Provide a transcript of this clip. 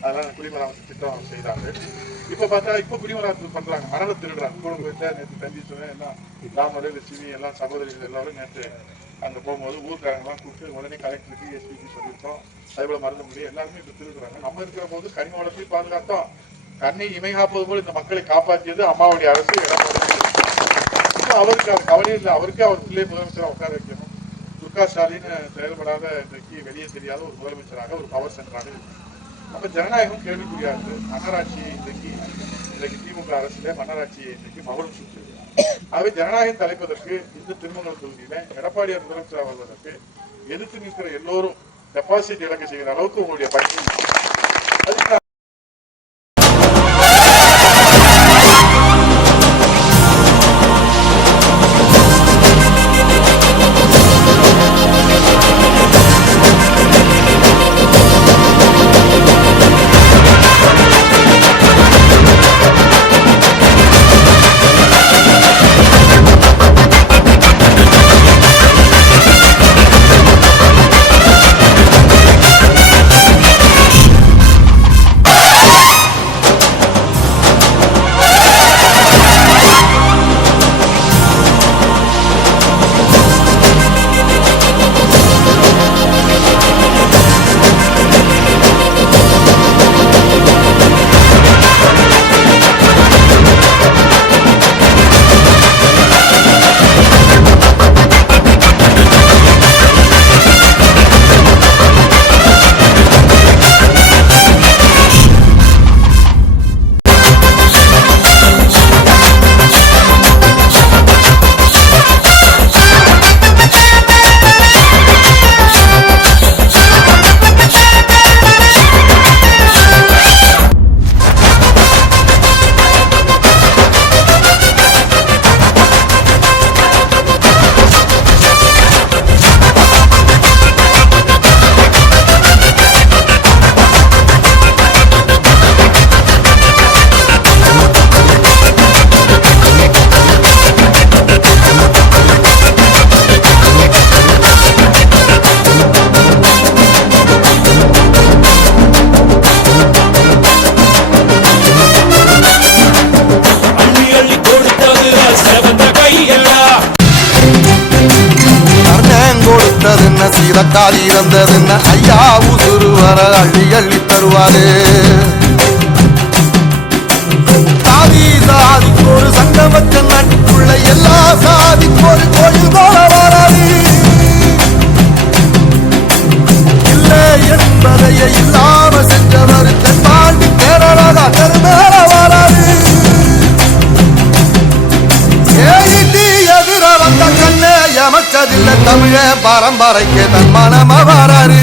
எல்லாம் அதெல்லாம் குடிமராமத்து திட்டம் செய்கிறாங்க இப்போ பார்த்தா இப்போ குடிமராமத்து பண்ணுறாங்க மணலை திருடுறாங்க. கூட போயிட்டு நேற்று தம்பி சொன்னேன் எல்லாம் ராமர் லட்சுமி எல்லாம் சகோதரிகள் எல்லாரும் நேற்று அங்கே போகும்போது ஊர்க்காரங்கெல்லாம் கூப்பிட்டு உடனே கலெக்டருக்கு எஸ்பிக்கு சொல்லியிருக்கோம். அதே போல மறந்த முடியும் எல்லாருமே இப்போ திருடுறாங்க. நம்ம இருக்கிற போது கனிம வளத்தை பாதுகாத்தோம். கண்ணை இமை காப்பது போல இந்த மக்களை காப்பாற்றியது அம்மாவுடைய அரசு அவருக்கு அவர் கவலை இல்லை. அவருக்கு அவர் பிள்ளை முதலமைச்சராக உட்கார வைக்கணும். துர்கா ஸ்டாலின் செயல்படாத இன்றைக்கு வெளியே தெரியாத ஒரு முதலமைச்சராக ஒரு பவர் சென்டராக இருக்கு அப்ப ஜனநாயகம் கேள்விக்குறியா இருக்கு மன்னராட்சி இன்றைக்கு இன்றைக்கு திமுக அரசுல மன்னராட்சி இன்றைக்கு மகளும் சுற்று ஆகவே ஜனநாயகம் தலைப்பதற்கு இந்த திருமங்கலம் தொகுதியில எடப்பாடியார் முதலமைச்சர் வருவதற்கு எதிர்த்து நிற்கிற எல்லோரும் டெபாசிட் இழக்க செய்கிற அளவுக்கு உங்களுடைய பயணம் அதுக்கு கொடுத்ததுன்ன இறந்ததுன்னு ஐயா உசுறு வர அள்ளி அள்ளி தருவாரு. பாரம்பரைக்கு தன் மனம வராரு